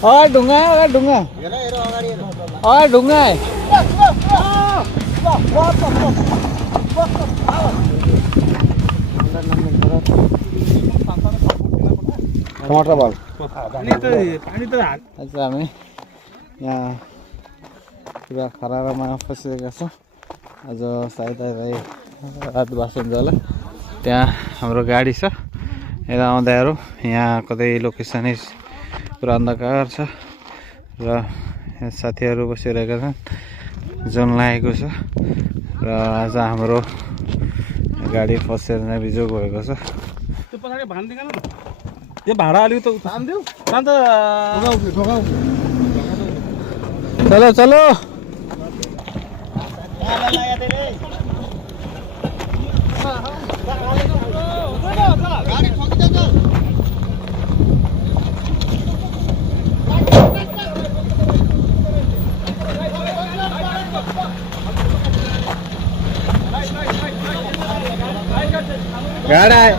ढुङ्गा ढुङ्गा टमाटर बल आज हामी यहाँ पुरा खरारामा फसिरहेका छौँ। आज सायद रात बाँच्छ होला। त्यहाँ हाम्रो गाडी छ, यता आउँदाहरू यहाँ कतै लोकेसनै पुरा अन्धकार छ र यहाँ साथीहरू बसिरहेका छन्, जुन लागेको छ र आज हाम्रो गाडी फसेर बिजोग भएको छ। त्यो पछाडि भान्दिएन न यो भाडा अलि त तान्दिउ तान्द चलो चलो गाड़ा है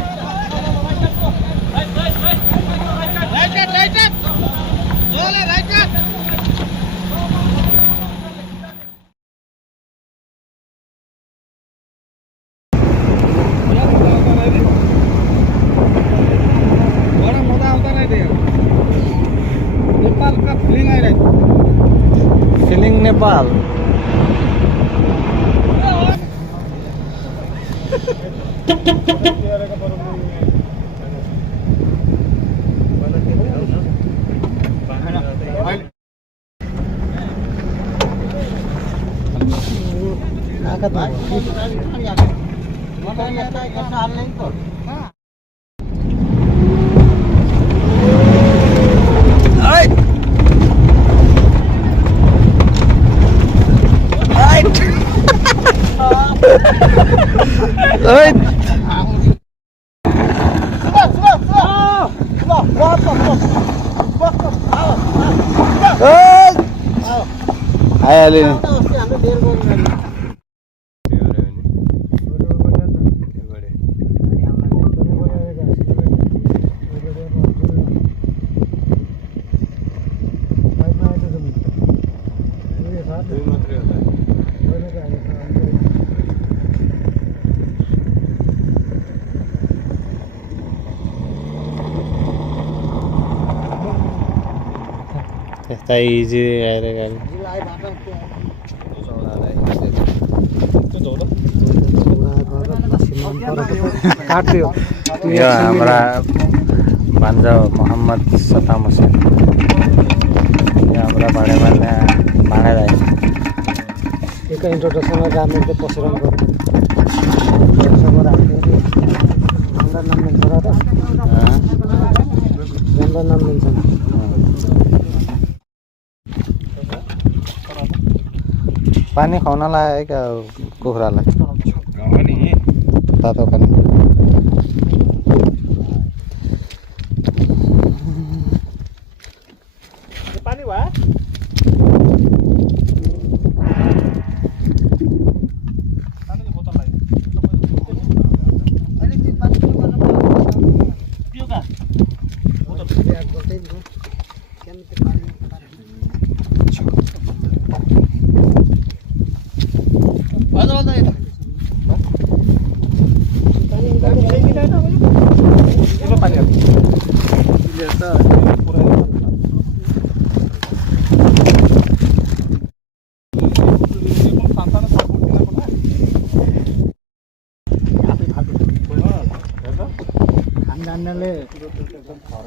नेपाल का फिलिंग आ रहा है। फिलिंग नेपाल आइहाल्यो नि। यस्ता इजी आएर गाडी यो हाम्रा भान्जा मोहम्मद सताम हुसैन, यो हाम्रा भाँडा एक इन्ट्रोडक्सनमा जाने पसुराम नाम मिल्छ पानी खुवाउन लाग्यो क्या कुखुरालाई तातो पानी। पानी भयो जान्नेले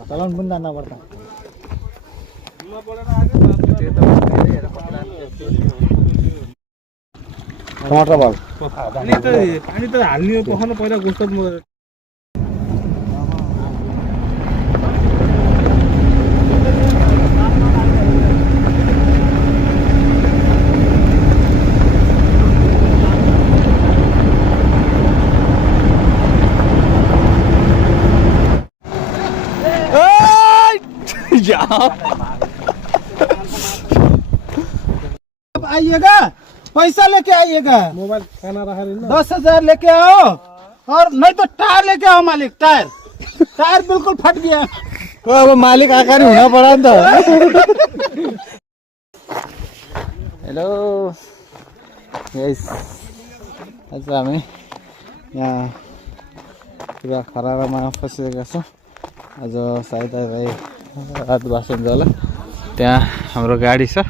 चलाउन पनि जान्न पर्छ। टमाटर बल पानी त हाल्ने पखाउनु पहिला गोस्तो आइएगा, पैसा लेके आइएगा। मोबाइल खाना रखा 10,000 लेके आओ और नहीं तो टायर लेके आओ मालिक। टायर बिल्कुल फट गया। अब मालिक आकारी हुन पर्यो नि त। हेलो गाइस, आज हामी यहाँ पुरा खरारामा फसिरहेका छौँ। आज सायद भाइ रात भएको हुन्छ होला। त्यहाँ हाम्रो गाडी छ,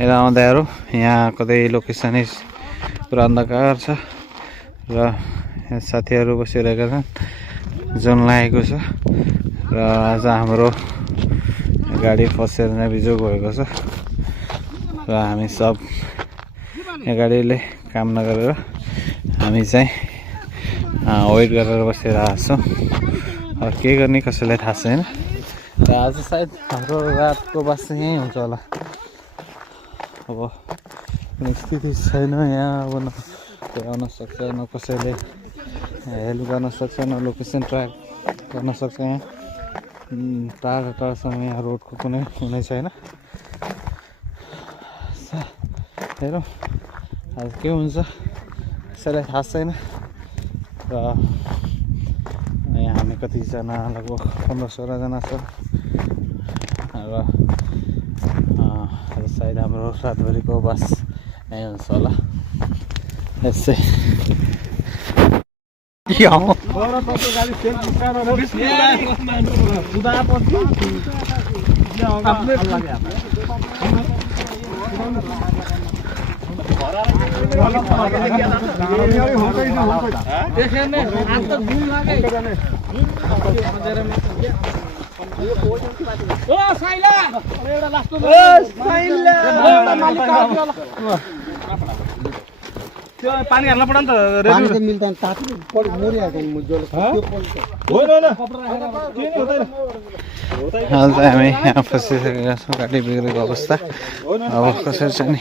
यता आउँदाहरू यहाँ कतै लोकेसनै पुरा अन्धकार छ र यहाँ साथीहरू बसिरहेका छन्, जुन लागेको छ र आज हाम्रो गाडी फसेर नै बिजोग भएको छ र हामी सब यहाँ गाडीले काम नगरेर हामी चाहिँ वेट गरेर बसिरहेको छौँ। अब के गर्ने कसैलाई थाहा छैन र आज सायद हाम्रो रातको बस यहीँ हुन्छ होला। अब कुनै स्थिति छैन यहाँ, अब न कोही आउन सक्छ, न कसैले हेल्प गर्न सक्छ, न लोकेसन ट्र्याक गर्न सक्छ। यहाँ टाढा टाढासम्म यहाँ रोडको कुनै हुने छैन। हेरौँ अब के हुन्छ कसैलाई थाहा छैन। र यहाँ हामी कतिजना लगभग 15-16 जना छ र सायद हाम्रो रातभरिको बस यहीँ हुन्छ होला। यसै पानी हाल्नु पर्यो नि त। पानी त मिल्दैन, तातो पड मरिहाल्छ मुजोले। हाल चाहिँ हामी यहाँ फसिसकेका छौँ। गाडी बिग्रेको अवस्था, अब कसरी चाहिँ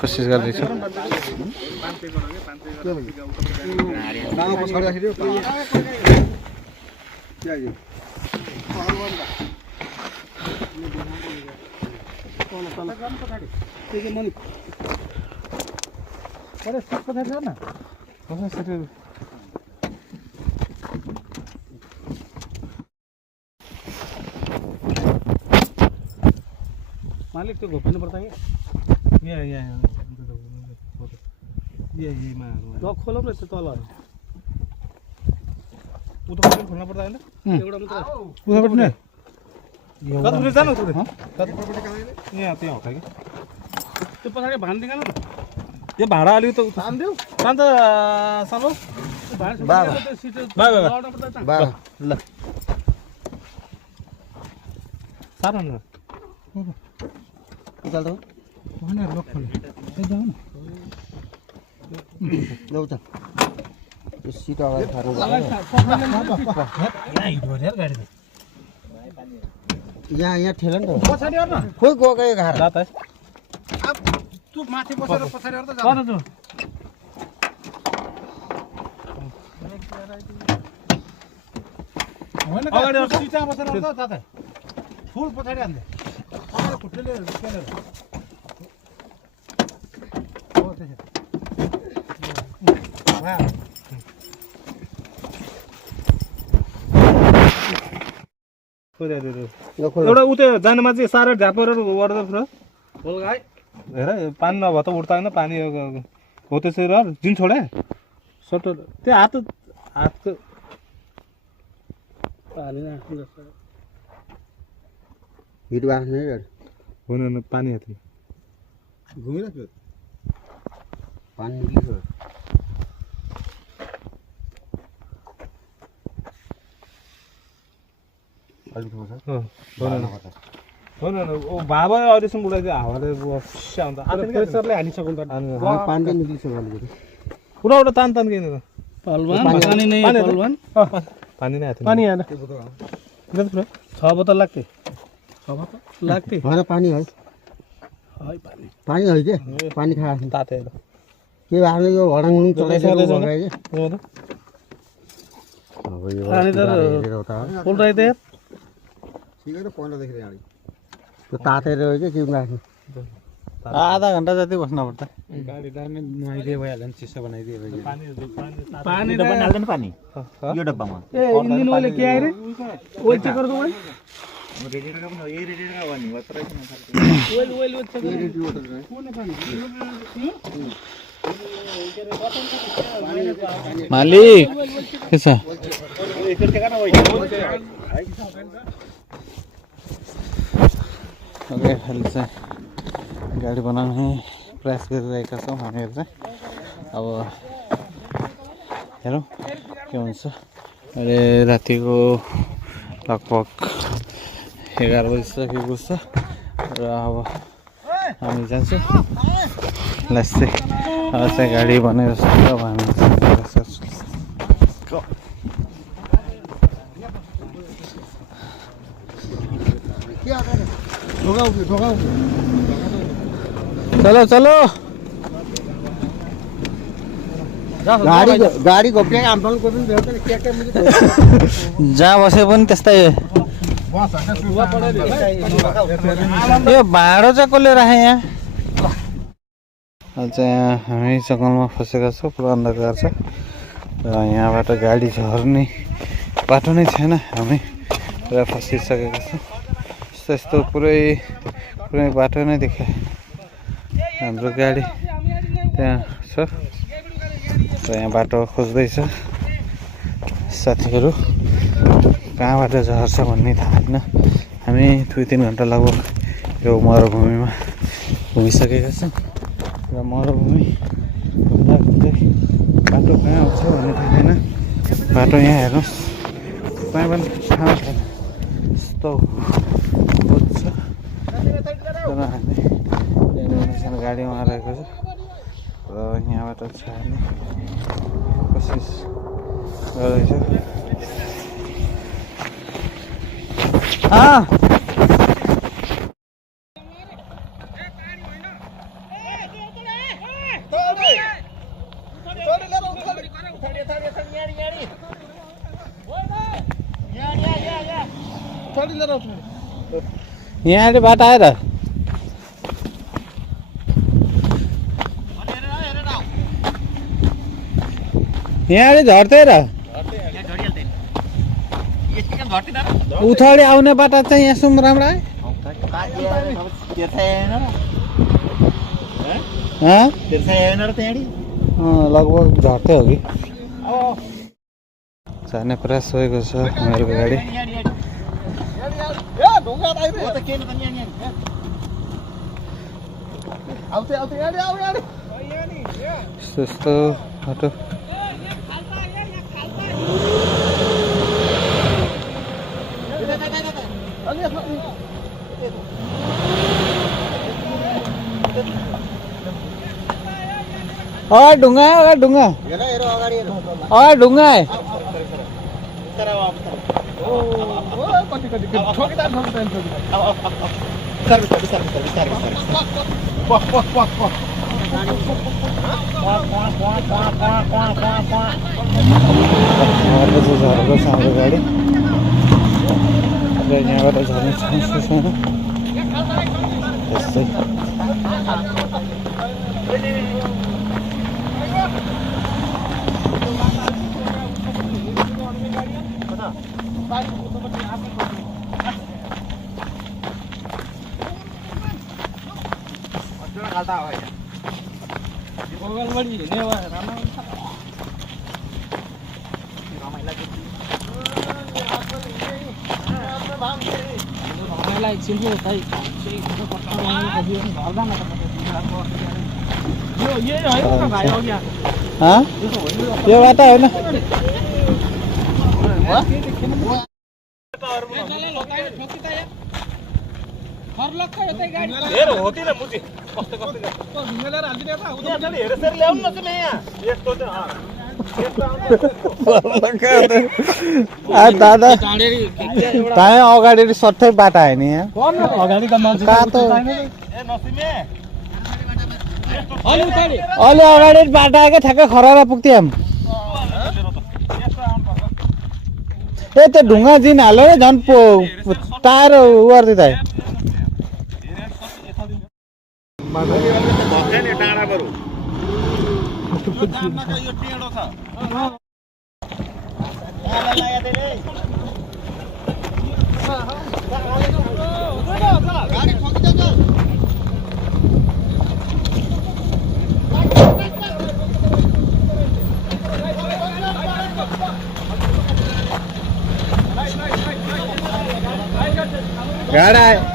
कोसिस गर्दैछौँ। मालिक त्यो घोप्नु पर्छ कि लक खोलौँ न त्यो तल उता खोल्नु पर्दा होइन एउटा मात्र कतिपट्टि जानु यहाँ त्यहाँ हो कि त्यो पछाडि भाँडा निकाल्नु न। त्यो भाँडा अलिक त तान्देऊ तान्त सानो ल सानो न चल दो वहां लोग खोले ए जाओ ना लो त यो सीट अगाडि थारो यहाँ ठेला नि त पछाडि हेर्न खोइ गएको यो घर जात है अब तु माथि बसेर पछाडि हेर्दा जा जा होइन अगाडि सीटा बसेर हेर्दा जात फुल पछाडि हाल्दै अगाडि खुट्टेले केलेर हो त्यसै वाह एउटा उतै जानुमा चाहिँ साह्रै झ्यापेर गर्दा पुरा हेर पानी नभए त उठ्दैन पानी हो त्यसै र जुन छोडे सट त्यो हातको पानी हिट बास नै हुन पानी हातले घुमिरहेको पानी निक्लिसक्यो हो न ओ भावा अहिलेसम्म उडाइदियो हावाले अन्त प्रेसरले हानिसक्नु त पानी त निक्लिसक्यो अलिकति पुरा एउटा तान किन पानी नै पानी नै हाथी पानी आएन पुरा 6 बोतल लाग्थे 6 बोतल लाग्थे होइन पानी है पानी है के पानी खा ताते के भएन यो हडाङ चलाइसकेको भगायो के अब यो पानी त फुल राइते ठिकै त पहिलादेखि यहाँ त्यो तातेर हो के राख्नु आधा घन्टा जति बस्नुपर्छ गाडी दार्ने नुहाइदिए भइहाल्यो नि चिसो बनाइदिए भइहाल्यो पानी डब्बा हाल्दैन पानी यो डब्बामा ए इन्जिन ओइल के आयो रे ओइल चेक गर्नु ओइल रेडिएटरको पनि हो यही रेडिएटरको भन्ने भयो तर ओइल चेक मालिक के छ ओके अहिले चाहिँ गाडी बनाउने प्रयास गरिरहेका छौँ हामीहरू चाहिँ अब हेरौँ के हुन्छ अहिले रातिको लगभग 11 बजिसकेको छ र अब हामी जान्छौँ लास्ट चाहिँ गाडी बनेर अब हामी चलो चलो गाडी घोप्टिया आम्फाल कोदन भेट्छ के मुझे जहाँ बसे पनि त्यस्तै यो भाँडो चाहिँ कसले राखे यहाँ अहिले चाहिँ यहाँ हामी जङ्गलमा फसेका छौँ पुरा अन्धकार छ र यहाँबाट गाडी झर्ने बाटो नै छैन हामी पुरा फसिसकेका छौँ यस्तो पुरै बाटो नै देखाए हाम्रो गाडी त्यहाँ छ र यहाँ बाटो खोज्दैछ साथीहरू कहाँबाट झर्छ भन्ने थाहा छैन हामी 2-3 घन्टा लगभग यो मरुभूमिमा घुमिसकेका छौँ र मरुभूमि घुम्दा घुम्दै बाटो कहाँ आउँछ भन्ने थाहा छैन बाटो यहाँ हेर्नुहोस् कहाँ पनि थाहा छैन यस्तो छ तर हामी डेस्टिनेसन गाडीमा आइरहेको छ र यहाँबाट छाड्ने कोसिस गर्दैछ यहाँ बाटो आएर यहाँ झर्दै र उथाडी आउने बाटो चाहिँ यहाँसम्म राम्रो आयो लगभग झर्दै हो कि झर्ने प्रयास भएको छ मेरो गाडी यस्तो बाटो ढुङ्गा है ढुङ्गा ढुङ्गा है झरेको छ हाम्रो गाडी यहाँबाट झर्ने चान्सेस छैन त्यस्तै यो बाटो होइन दादा कहाँ अगाडि सट्टै बाटो आयो नि यहाँ अलि अगाडि बाटो आएको ठ्याक्कै खरारा पुग्थ्यो ए त्यो ढुङ्गा जिन हाल्यो र झन् टाढो गरिदिँदा भक्कै नि डाँडा बरु यो टेढो छ गाडी ठोकिन्छ गाडा आहे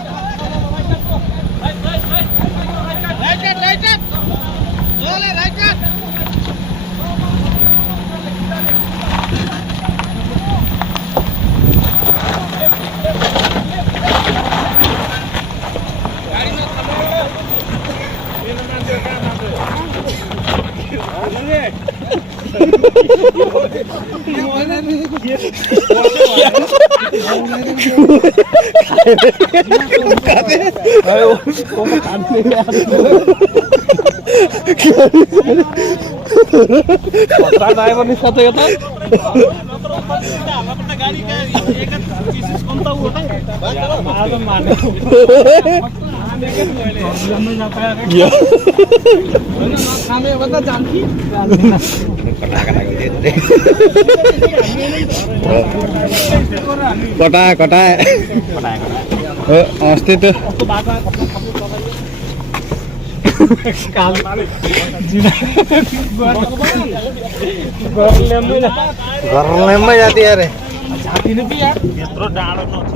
ड्राइभर निस्कतो यता कटा कटा अस्ति त घरलेम्मै जाति अरे यत्रो डाँडो नछ